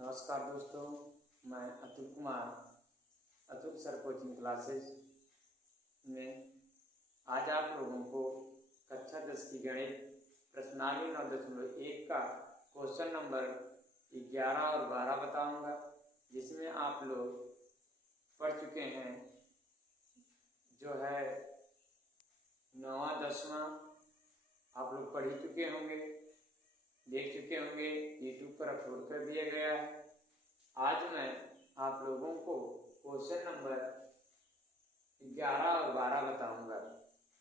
नमस्कार दोस्तों, मैं Atul Kumar Atul sir coaching classes में आज आप लोगों को कक्षा 10 की गणित प्रश्नावली 9.1 का क्वेश्चन नंबर 11 और 12 बताऊंगा, जिसमें आप लोग पढ़ चुके हैं जो है 9वां 10वां आप लोग पढ़ ही चुके होंगे, देख चुके होंगे, यूट्यूब पर अपलोड कर दिया गया है। आज मैं आप लोगों को क्वेश्चन नंबर 11 और 12 बताऊंगा,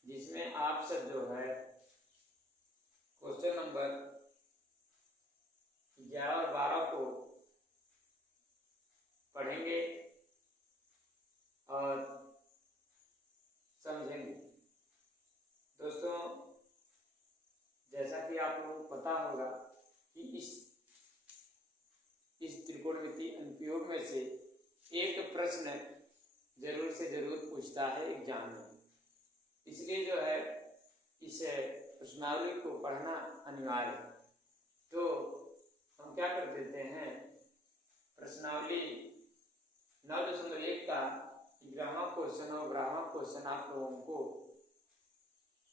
जिसमें आप सब जो है क्वेश्चन नंबर 11 और 12 को पढ़ेंगे और समझेंगे। दोस्तों, जैसा कि आप लोगों को पता होगा कि इस त्रिकोणमितीय अनुप्रयोग में से एक प्रश्न जरूर से जरूर पूछता है एग्जाम में, इसलिए जो है इस प्रश्नावली को पढ़ना अनिवार्य है। तो हम क्या कर देते हैं, प्रश्नावली 9.1 का 11वां क्वेश्चन और 12वां क्वेश्चन आप लोगों को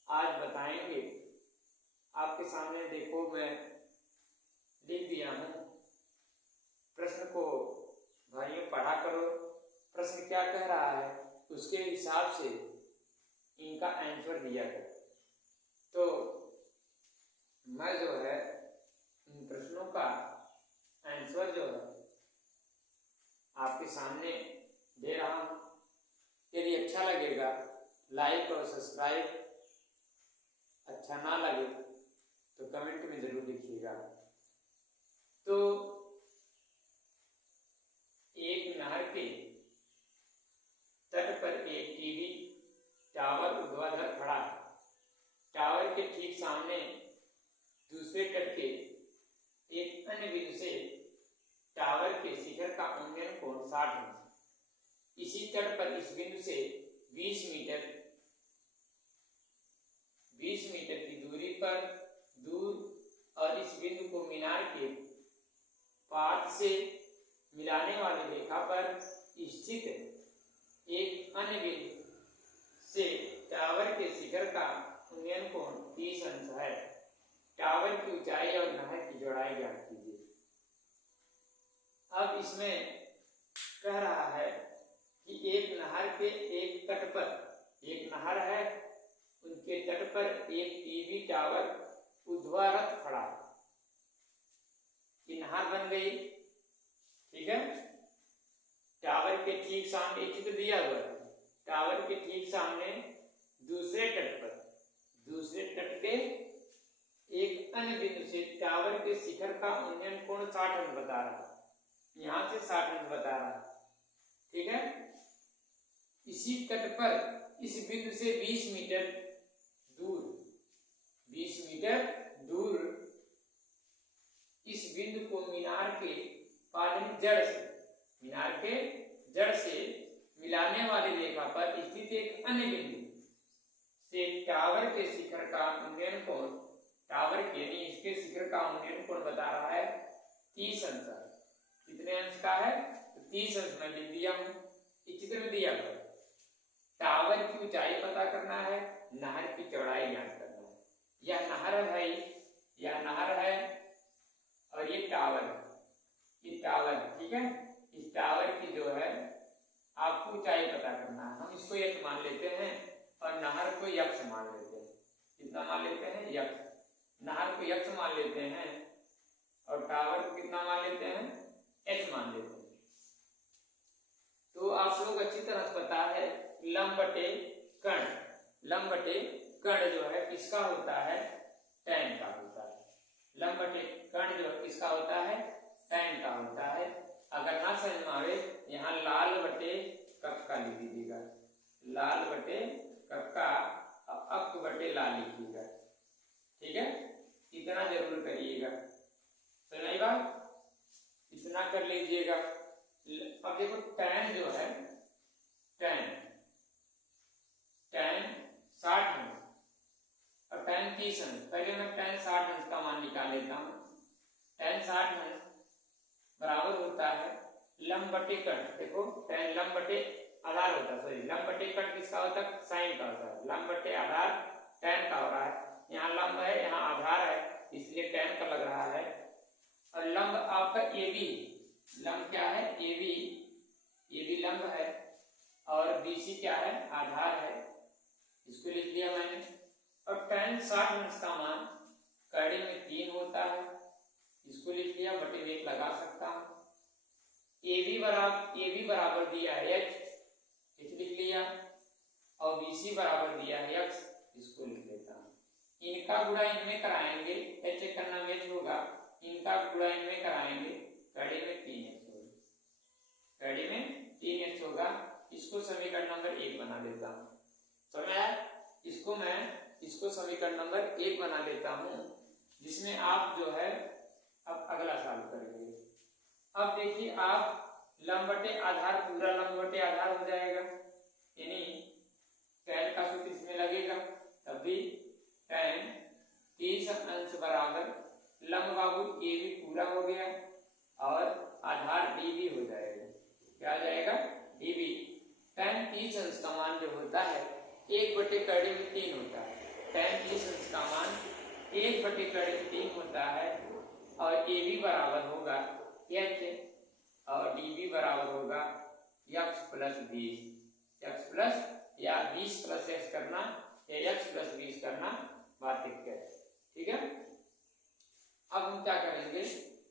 आज बताएंगे। आपके सामने देखो, मैं लिख दिया हूं, प्रश्न को भाइयों पढ़ा करो। प्रश्न क्या कह रहा है उसके हिसाब से इनका आंसर दिया करो। तो मैं जो है इन प्रश्नों का आंसर जो है आपके सामने दे रहा हूं। यदि अच्छा लगेगा लाइक और सब्सक्राइब, अच्छा ना लगे तो कमेंट में जरूर लिखिएगा। तो एक नहर के तट पर एक टीवी टावर ऊर्ध्वाधर खड़ा है। टावर के ठीक सामने दूसरे तट के एक अन्य बिंदु से टावर के शिखर का उन्नयन कोण 60 अंश। इसी तट पर इस बिंदु से 20 मीटर की दूरी पर दूर और इस बिंदु को मीनार के पाद से मिलाने वाली रेखा पर स्थित एक अन्य बिंदु से टावर के शिखर का उन्नयन कोण 30 अंश है। टावर की ऊंचाई और नहर की चौड़ाई ज्ञात कीजिए। अब इसमें कह रहा है कि एक नहर के एक तट पर एक नहर है, उनके तट पर एक टीवी टावर ऊर्ध्वाधर खड़ा है। ये नहर बन गई, ठीक है। टावर के ठीक सामने एक चित्र दिया हुआ है। टावर के ठीक सामने दूसरे तट के एक अन्य बिंदु से टावर के शिखर का उन्नयन कोण 60 अंश बता रहा है। यहां से 60 अंश बता रहा है, ठीक है। इसी तट पर इस बिंदु से 20 मीटर दूर इस बिंदु को मीनार के जड़ से मिलाने वाली रेखा पर स्थित एक अन्य बिंदु से टावर के शिखर का उन्नयन कोण, इसके शिखर का उन्नयन कोण बता रहा है 30 अंश। कितने अंश का है? तो 30 अंश मैं लिख दिया हूं। इस चित्र में दिया हुआ टावर की ऊंचाई पता करना है, नहर की चौड़ाई ज्ञात करना है। यह नहर है भाई, यह नहर है और ये टावर है, ये टावर, ठीक है। इस टावर की जो है आपको ऊंचाई पता करना है। हम इसको x मान लेते हैं और नहर को x मान लेते हैं। कितना मान लेते हैं? x। नहर को x मान लेते हैं और टावर को कितना मान लेते हैं? h मान लेते हैं। तो आप लोग अच्छी तरह से पता है लंब बटे कर्ण जो है किसका होता है? tan का होता है। लंब बटे कर्ण जो किसका होता है? tan का होता है। अगर ना समझ में आवे, यहाँ लाल बटे कक्का लिख दीजिएगा, लाल बटे कक्का और अक बटे लाल लिखिएगा, ठीक है। इतना जरूर करिएगा, समझ बात, इतना कर लीजिएगा। अब देखो tan जो है, tan 60 अंश और tan 30 अंश। पहले मैं tan 60 अंश का मान निकाल लेता हूं। tan 60 अंश बराबर होता है लंब बटे कर्ण। देखो tan लंब बटे आधार होता है, सॉरी लंब बटे कर्ण किसका होता है, साइन का होता है। लंब बटे आधार tan का हो रहा है, यहाँ लंब है यहाँ आधार है इसलिए tan का लग रहा है। और लंब आपका AB, लंब क्या है AB लंब है और BC क्या है, आधार है, इसको लिख लिया मैंने। और tan 60 अंश का मान कड़ी में 3 होता है, इसको लिख लिया, बटे में 1 लगा सकता हूं। AB बराबर दिया है h लिख लिया, और BC बराबर दिया है x, इसको लिख लेता हूं। इनका गुणा इनमें कराएंगे, h करना में h होगा, इनका गुणा इनमें कराएंगे, कड़ी में 3h होगा, कड़ी में 3h होगा। इसको समीकरण नंबर 1 बना देता हूं। समझ आया? इसको समीकरण नंबर 1 बना लेता हूं, जिसमें आप जो है अब अगला सॉल्व करेंगे। अब देखिए आप लंब बटे आधार, पूरा लंब बटे आधार हो जाएगा, यानी tan का सूत्र इसमें लगेगा, तब भी tan 30 अंश बराबर लंब बाबू AB पूरा हो गया और आधार DB हो जाएगा। क्या आ जाएगा, DB। tan 30 अंश का मान जो होता है 1 बटे कड़ी में 3 होता है, tan 30 अंश का मान 1 बटे कड़ी में 3 होता है, और AB बराबर होगा h और DB बराबर होगा x प्लस 20, x प्लस या 20 प्लस x करना या x प्लस 20 करना बातिक है, ठीक है। अब हम क्या करेंगे,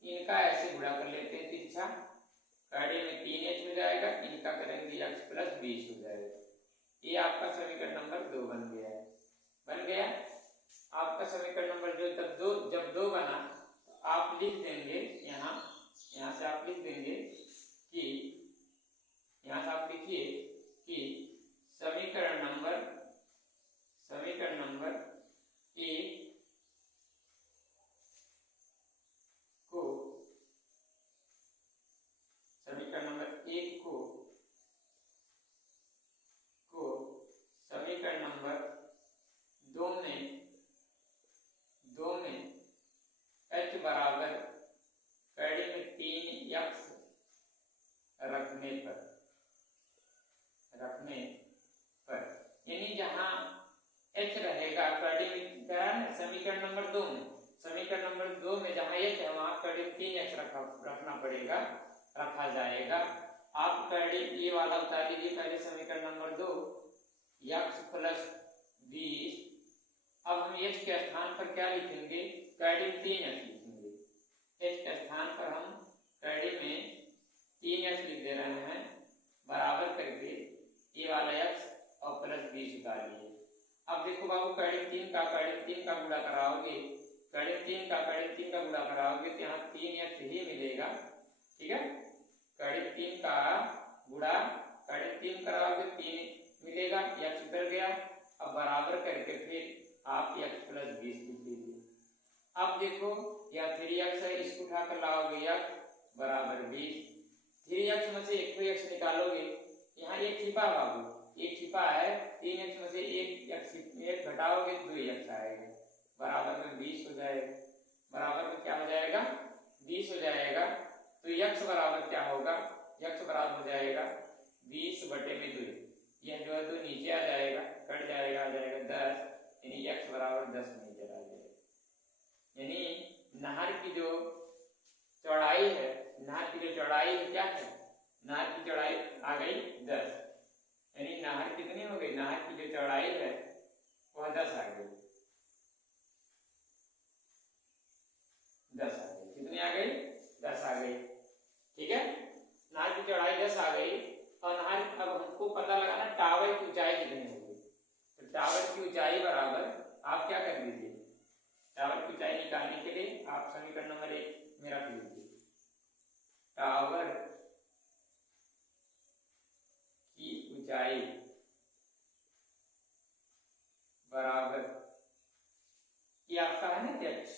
इनका ऐसे गुणा कर लेते हैं, तिरछा कड़ी में 3h हो जाएगा, इनका करेंगे x प्लस 20 हो जाएगा। ये आपका समीकरण नंबर 2 बन गया है, बन गया आपका समीकरण नंबर जो जब 2 बना तो आप लिख देंगे यहाँ से आप लिख देंगे कि यहाँ से आप लिखिए कि समीकरण नंबर 1 को समीकरण नंबर 1 को समीकरण नंबर 2 में h बराबर कड़ी में 3x रखने पर यानी जहां h रहेगा कड़ी में, क्या है समीकरण नंबर 2 में, समीकरण नंबर 2 में जहां h है वहां कड़ी में 3x रखना पड़ेगा, रखा जाएगा। आप कड़ी ये वाला उतार लीजिए पहले समीकरण नंबर 2 x प्लस 20। अब हम h के स्थान पर क्या लिखेंगे, कड़ी में 3x लिखेंगे, h के स्थान पर हम कड़ी में 3x लिख दे रहे हैं, बराबर करके ये वाला x और प्लस 20 उतारिए। अब देखो बाबू कड़ी में 3 का गुणा कराओगे, कड़ी में 3 का गुणा कराओगे तो यहाँ 3x ही मिलेगा, ठीक है। कड़ी में 3 का गुणा कड़ी में 3 कराओगे 3 मिलेगा, x उतर गया। अब बराबर करके फिर आप x प्लस 20 लिख लीजिए। अब देखो यह 3x है, इसको उठाकर लाओगे x बराबर 20, 3x में से 1 निकालोगे, यहाँ एक छिपा बाबू, एक छिपा है, 3x में से एक घटाओगे 2x आएगा, बराबर में 20 हो जाएगा, बराबर में क्या हो जाएगा 20 हो जाएगा। तो x बराबर क्या होगा, x बराबर हो जाएगा 20 बटे में 2, यह जो है 2 नीचे आ जाएगा, कट जाएगा, आ जाएगा 10, यानी x बराबर 10 नीचे आ जाएगा। यानी नहर की जो चौड़ाई है, नहर की जो चौड़ाई है क्या है, नहर की चौड़ाई आ गई 10, यानी नहर कितनी हो गई, नहर की जो चौड़ाई है वह 10 आ गई, 10 आ गई, कितनी आ गई 10 आ गई, ठीक है। नहर की चौड़ाई 10 आ गई और नहर, अब हमको पता लगाना टावर की ऊंचाई कितनी होगी, तो टावर की ऊंचाई बराबर आप क्या कर लीजिए, टावर की ऊंचाई निकालने के लिए आप समीकरण नंबर 1 में रख लीजिए, टावर की ऊंचाई बराबर, ये आपका है ना x,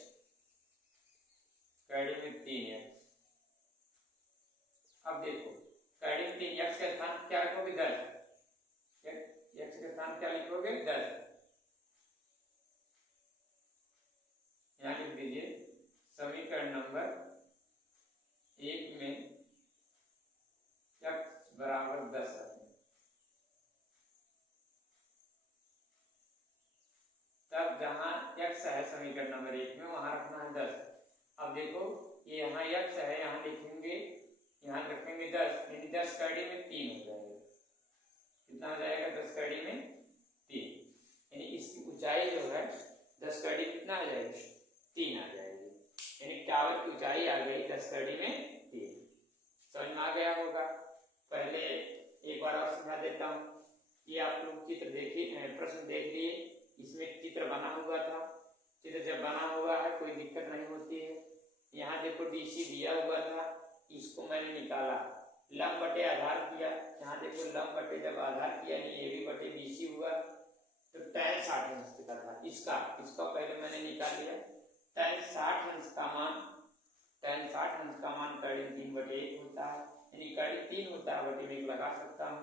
कड़ी में 3x। अब देखो कड़ी में 3x के स्थान क्या रखोगे 10, x के स्थान क्या लिखोगे 10, यहाँ लिख दीजिए समीकरण नंबर 1 में समीकरण नंबर 1 में, वहां रखना है 10। अब देखो ये यहाँ x है, यहाँ लिखेंगे, यहाँ रखेंगे 10, यानी 10 कड़ी में 3 हो जाएगा। कितना हो जाएगा? 10 कड़ी में 3, यानी इसकी ऊंचाई जो है 10 कड़ी कितना आ जाएगी? 3 आ जाएगी, यानी टावर की ऊंचाई आ गई 10 कड़ी में 3। समझ में आ गया होगा। पहले एक बार और समझा देता हूँ। ये आप लोग चित्र देखिए, प्रश्न देख लिए, इसमें चित्र बना हुआ था। चित्र जब बना हुआ है कोई दिक्कत नहीं होती है। यहाँ देखो DC दिया हुआ था, इसको मैंने निकाला, लंब बटे आधार किया। यहाँ देखो लंब बटे जब आधार किया, यानी AB बटे BC हुआ, तो tan 60 अंश का था। इसका पहले मैंने निकाल लिया। tan 60 अंश का मान कड़ी 3/1 होता है, यानी कड़ी 3 होता है, बटे में 1 लगा सकता हूँ।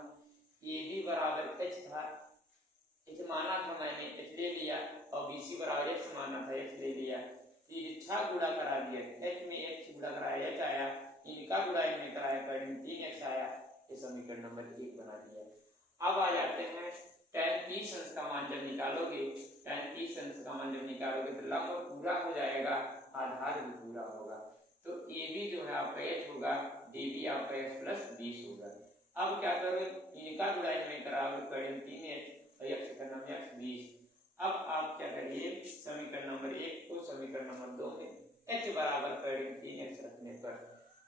AB बराबर h था, h माना था मैंने, h ले लिया, और BC बराबर x माना था, x ले लिया। तिरछा गुणा करा दिया, h में x गुणा कराया, h आया, इनका गुणा इनमें कराया, कड़ी में 3x आया। ये समीकरण नंबर 1 बना दिया। अब आ जाते हैं tan 30 अंश का मान जब निकालोगे, tan 30 अंश का मान जब निकालोगे तो लंब पूरा हो जाएगा, आधार भी पूरा होगा। तो AB जो है आपका h होगा, DB आपका x प्लस 20 होगा। अब क्या करोगे? इनका गुणा इनमें कराओगे, कड़ी में 3x और x का नाम x 20। अब आप क्या करिए? समीकरण नंबर 1 को समीकरण नंबर 2 में h बराबर कड़ी में 3x रखने पर,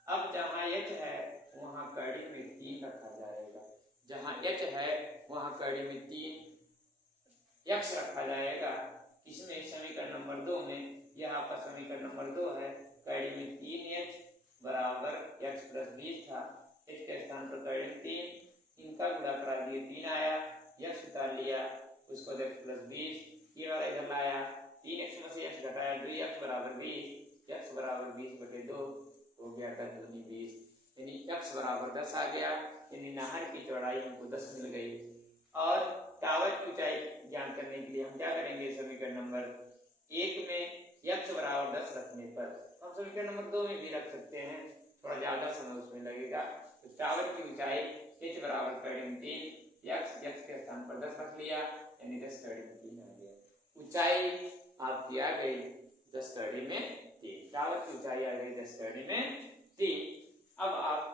अब जहाँ h है वहाँ कड़ी में 3 रखा जाएगा। जहाँ h है वहाँ कड़ी में 3x रखा जाएगा। इसमें समीकरण नंबर 2 में, यह आपका समीकरण नंबर 2 है, कड़ी में 3h बराबर x प्लस 20 था, h के स्थान पर कड़ी में 3, इनका गुणा करा दिए, 3 आया, x उतार लिया, उसको x प्लस 20, ये वाला इधर लाया, 3x में से x घटाया, 2x बराबर 20, x बराबर 20 बटे 2 हो गया, 10 दूनी 20, यानी x बराबर 10 आ गया। यानी नहर की चौड़ाई हमको 10 मिल गई। और टावर की ऊंचाई ज्ञात करने के लिए हम क्या करेंगे? समीकरण नंबर 1 में x बराबर 10 रखने पर हम समीकरण नंबर 2 में भी रख सकते हैं, थोड़ा ज्यादा समय उसमें लगेगा। तो टावर की ऊंचाई h बराबर कड़ी में 3, x के स्थान पर 10 रख लिया, यानी 10 कड़ी में 3 आ गया। ऊंचाई आपकी आ गई 10 कड़ी में 3, टावर की ऊंचाई आ गई 10 कड़ी में 3। अब आप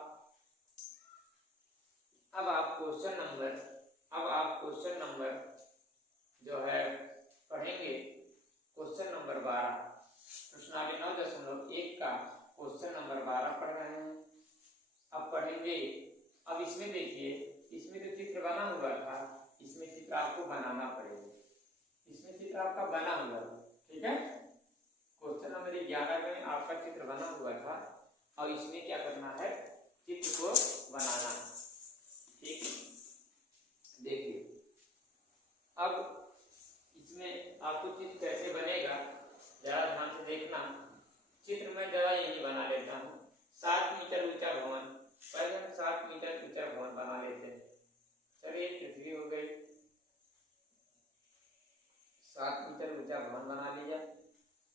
क्वेश्चन नंबर जो है पढ़ेंगे, क्वेश्चन नंबर 12, प्रश्नावली 9.1 का क्वेश्चन नंबर 12 पढ़ रहे हैं। अब पढ़ेंगे, अब इसमें देखिए, इसमें जो चित्र बना हुआ था, इसमें चित्र आपको बनाना पड़ेगा। इसमें चित्र आपका बना हुआ, ठीक है? क्वेश्चन नंबर 11 में आपका चित्र बना हुआ था, और इसमें क्या करना है? चित्र को बनाना, ठीक? देखिए, अब इसमें आपको चित्र कैसे बनेगा जरा ध्यान से देखना। चित्र में जरा यही बना लेता हूँ, 7 मीटर ऊंचा भवन। पहले हम 7 मीटर ऊंचा भवन बना लेते हैं। चलिए, पृथ्वी हो गई, 7 मीटर ऊंचा भवन बना लिया।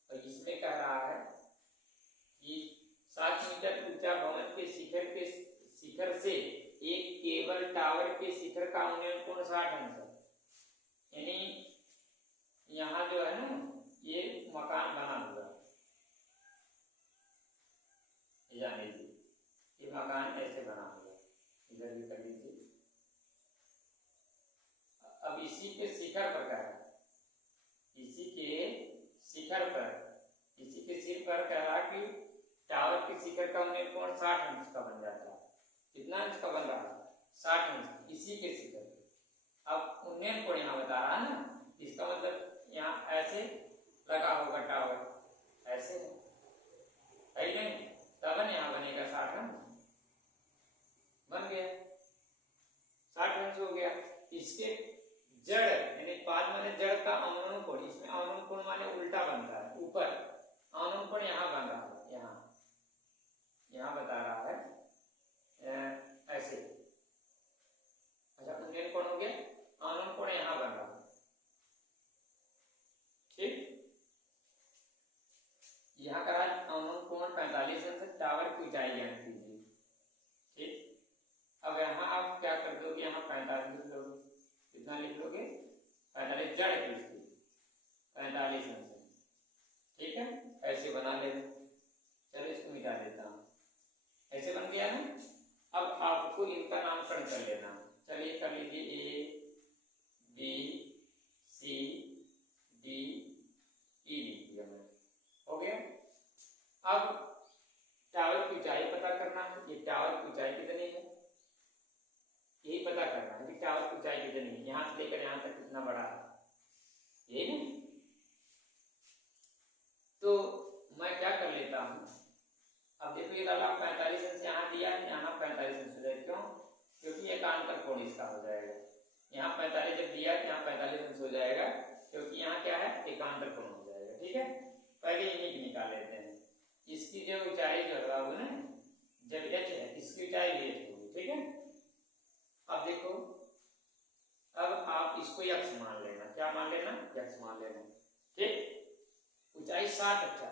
और इसमें कह रहा है कि 7 मीटर ऊंचा भवन के शिखर से एक केबल टावर के शिखर का उन्नयन कोण 60 अंश है। यानी यहाँ जो है ना, ये मकान बना हुआ, जाने दीजिए, ये मकान ऐसे बना हुआ, इधर भी कर लीजिए। अब इसी के शिखर पर क्या है? इसी के सिर पर कह रहा कि टावर के शिखर का उन्नयन कोण 60 अंश का बन जाता है। कितना अंश का बन रहा है? 60 अंश, इसी के शिखर। अब उन्नयन कोण यहाँ बता रहा है ना, इसका मतलब यहाँ ऐसे लगा होगा टावर, ऐसे है ही नहीं, तब यहाँ बनेगा 60 अंश, बन गया 60 अंश हो गया। इसके जड़ यानी पाद माने जड़ का अवनमन कोण, इसमें अवनमन कोण माने उल्टा बनता है, ऊपर अवनमन कोण यहाँ बन रहा है, यहाँ बता रहा है ऐसे। अच्छा, उन्नयन कोण हो गया, अवनमन कोण यहाँ बन रहा है, ठीक? यहाँ का अवनमन कोण 45 अंश, टावर की ऊंचाई ज्ञात कीजिए, ठीक? अब यहाँ आप क्या कर दोगे? यहाँ 45 लिख लोगे। कितना लिख लोगे? 45 जड़ की 45 अंश, ऐसे बना लेना। चलो इसको मिटा देता हूँ, ऐसे बन गया ना। अब आपको इनका नामकरण कर लेना। चलिए कर लीजिए A B C D E लिख दिया मैंने, हो गया। अब टावर की ऊंचाई पता करना है। ये टावर की ऊंचाई कितनी है यही पता करना है कि टावर की ऊंचाई कितनी है, यहां से लेकर यहां तक कितना बड़ा है, यही ना। तो मैं क्या कर लेता हूं, अब देखो ये वाला 45 अंश यहाँ दिया है, यहाँ 45 अंश हो जाएगा। क्यों? क्योंकि एक आंतर कोण इसका हो जाएगा। यहाँ 45 जब दिया है यहाँ 45 अंश हो जाएगा, क्योंकि यहाँ क्या है एकांतर कोण हो जाएगा। ठीक है, पहले इन्हीं की निकाल लेते हैं। इसकी जो ऊंचाई जो है वो ना जब h है इसकी ऊंचाई भी h होगी। ठीक है, अब देखो, अब आप इसको x मान लेना। क्या मान लेना? x मान लेना। ठीक, ऊंचाई 60, अच्छा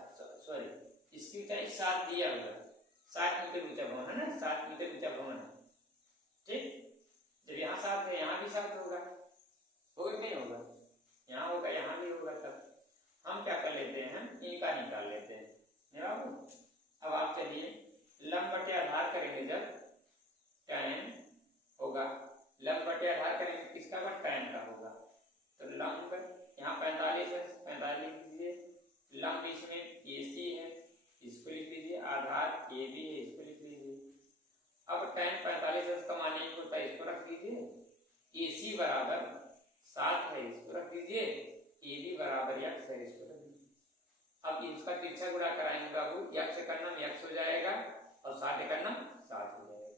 सॉरी इसकी ऊंचाई 60 दिया हुआ, 60 मीटर ऊंचा भवन है ना, 60 मीटर ऊंचा भवन है। ठीक, जब यहाँ 7 है यहाँ भी 7 होगा, होगा कि नहीं होगा? यहाँ होगा यहाँ भी होगा। तब हम क्या कर लेते हैं, इनका निकाल लेते हैं। अब आप चलिए लंब बटे आधार करेंगे, जब tan होगा, लंब बटे आधार करेंगे किसका होगा? tan का होगा। तो लंब यहाँ 45 है, 45 लिख दीजिए। लंब इसमें AC है, इसको लिख लीजिए। आधार AB है, इसको लिख लीजिए। अब tan 45 अंश का मान 1 होता है, इसको रख दीजिए। AC बराबर 7 है, इसको रख दीजिए। AB बराबर x है, इसको रख दीजिए। अब इसका तिरछा गुणा कराएंगे बाबू, x का नाम x हो जाएगा और 60 का नाम 7 हो जाएगा,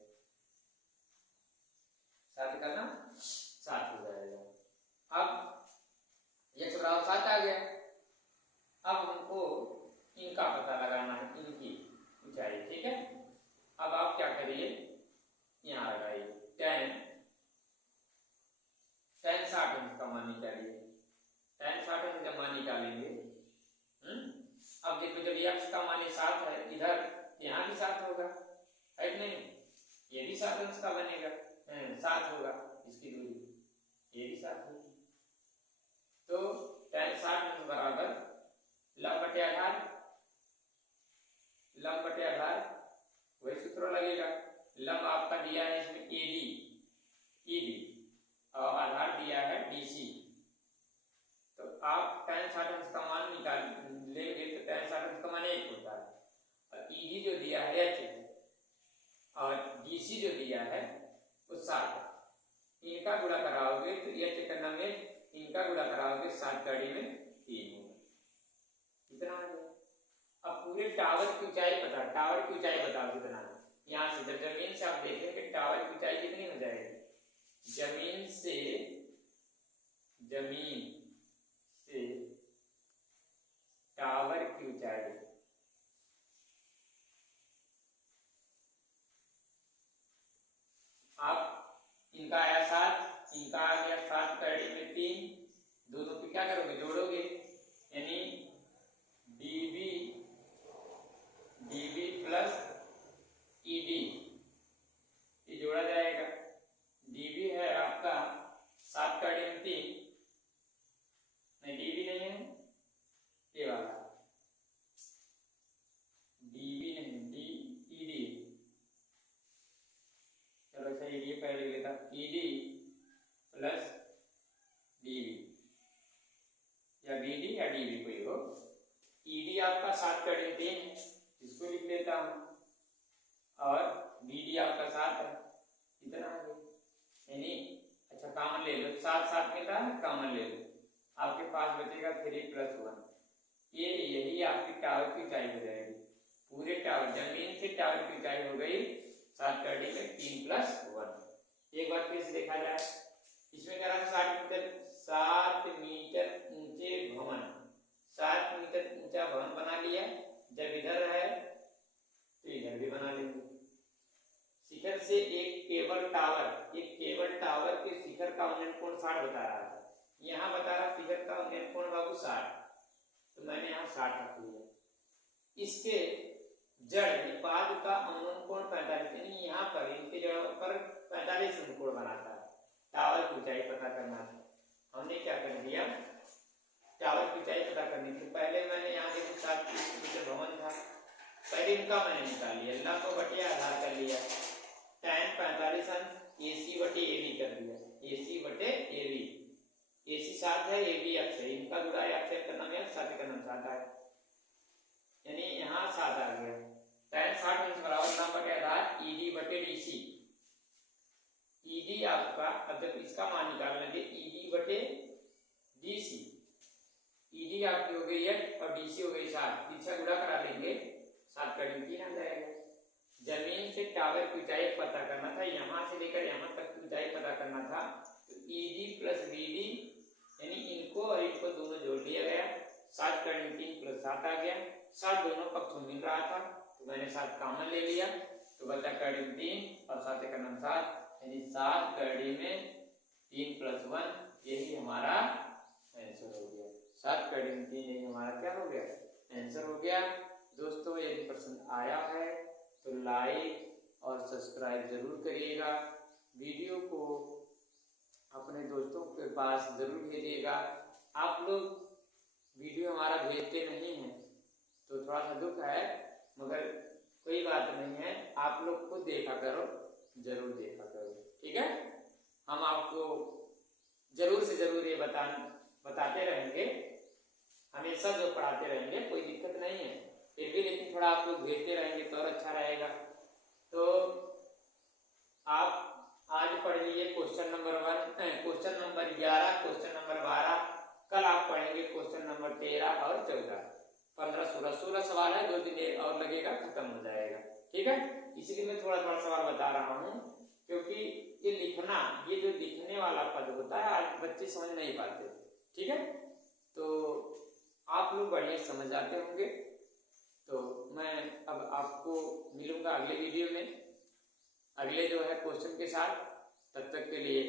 7 का नाम 7 हो जाएगा। अब x बराबर 7 आ गया। अब हमको इनका पता लगाना है, इनकी ऊंचाई। ठीक है, अब आप क्या करिए, यहाँ लगाइए tan 60 अंश का मान निकालिए। tan 60 अंश का मान निकालेंगे। अब देखो जब x का मान 7 है, इधर यहाँ भी 7 होगा, है कि नहीं? ये भी 7 अंश का बनेगा, 7 होगा इसकी दूरी, ये भी 7 होगी। तो tan 60 अंश बराबर लंब बटे आधार, लंब बटे आधार वही सूत्र लगेगा। लंब आपका दिया है इसमें ED और आधार दिया है DC। तो आप tan 60 अंश का मान निकाल लेंगे तो tan 60 अंश का मान 1 होता है, और ED जो दिया है h है और DC जो दिया है वो 7 है। इनका गुणा कराओगे तो h का नाम में इनका गुणा कराओगे 7 कड़ी में 3 होगा, कितना आ गया। अब पूरे टावर की ऊंचाई पता, टावर की ऊंचाई बताओ कितना है। यहाँ से जब जमीन से आप देखें कि टावर की ऊंचाई कितनी हो जाएगी, जमीन से टावर की ऊंचाई आप, इनका आया 7, इनका आ गया 7 कड़ी में 3, दोनों की क्या करोगे? जोड़ोगे, यानी dB प्लस ED ये जोड़ा जाएगा। dB है आपका 7 कड़ी में 3, नहीं dB नहीं है, ये वाला dB नहीं, ED। चलो अच्छा ये पहले लेता, ED प्लस dB या BD या dB कोई हो। ED आपका 7 कड़ी में 3 है, इसको लिख लेता हूं, और BD आपका 7 है, इतना आ गया। यानी अच्छा कॉमन ले लो, 7 मिलता है, कॉमन ले लो, आपके पास बचेगा 3 + 1। ये यही आपकी टावर की ऊंचाई हो जाएगी। पूरे टावर, जमीन से टावर की ऊंचाई हो गई 7 कड़ी में 3 + 1। एक बार फिर से देखा जाए, इसमें कह रहा था 7 मीटर ऊंचे भवन, 7 मीटर ऊंचा भवन बना लिया। जब इधर है तो इधर भी बना लेंगे। शिखर से एक केबल टावर के शिखर का उन्नयन कोण 60 बता रहा था, यहाँ बता रहा शिखर का उन्नयन कोण बाबू 60, तो मैंने यहाँ 60 रख लिया। इसके जड़ पाद का अवनयन कोण 45, यानी यहाँ पर इनके जड़ों पर 45 कोण बनाता है। टावर की ऊंचाई पता करना था, हमने क्या कर दिया, टावर की ऊंचाई पता करनी थी। पहले मैंने यहाँ देखो 7 पहले इनका मैंने निकाल लिया, लाख को बटे आधार कर लिया, tan 45 अंश AC बटे AB कर दिया, AC बटे AB, AC 7 है, AB अक्ष है, इनका जुड़ा है अक्ष का नाम है 7 का नाम 7 है, यानी यहाँ 7 आ गया। tan 60 अंश बराबर नाम बटे आधार ED बटे DC। ED आपका, अब जब इसका मान निकालना है, ED बटे DC, ED आपकी हो गई 8 और DC हो गई 7, पीछे गुणा करा लेंगे, 7 का 3 आ जाएगा। जमीन से टावर की ऊंचाई पता करना था, यहाँ से लेकर यहाँ तक की ऊंचाई पता करना था, तो ED प्लस VD यानी इनको और इनको दोनों जोड़ लिया गया, 7 का 3 प्लस 7 आ गया, 7 दोनों पक्षों मिल रहा था तो मैंने 7 कॉमन ले लिया, तो बचा का 3 और 7 का 7, यानी 7 कड़ी में 3 प्लस 1, यही हमारा आंसर हो गया। 7 कड़ी में 3, यही हमारा क्या हो गया, आंसर हो गया। दोस्तों यदि पसंद आया है तो लाइक और सब्सक्राइब जरूर करिएगा, वीडियो को अपने दोस्तों के पास जरूर भेजिएगा। आप लोग वीडियो हमारा भेजते नहीं हैं तो थोड़ा सा दुख है, मगर कोई बात नहीं है, आप लोग खुद देखा करो, जरूर देखा करो, ठीक है। हम आपको जरूर से जरूर ये बताते रहेंगे, हमेशा जो पढ़ाते रहेंगे, कोई दिक्कत नहीं है, फिर भी लेकिन थोड़ा आप लोग भेजते रहेंगे तो और अच्छा रहेगा। तो आप आज पढ़ लीजिए question number 1, question number 11, question number 12, कल आप पढ़ेंगे क्वेश्चन नंबर 13 और 14, 15, 16 सवाल है, 2 दिन और लगेगा, खत्म हो जाएगा, ठीक है। इसलिए मैं थोड़ा थोड़ा सवाल बता रहा हूँ, क्योंकि ये लिखना, ये जो लिखने वाला पद होता है आज बच्चे समझ नहीं पाते, ठीक है। तो आप लोग बढ़िया समझ आते होंगे। तो मैं अब आपको मिलूंगा अगले वीडियो में, अगले जो है क्वेश्चन के साथ। तब तक के लिए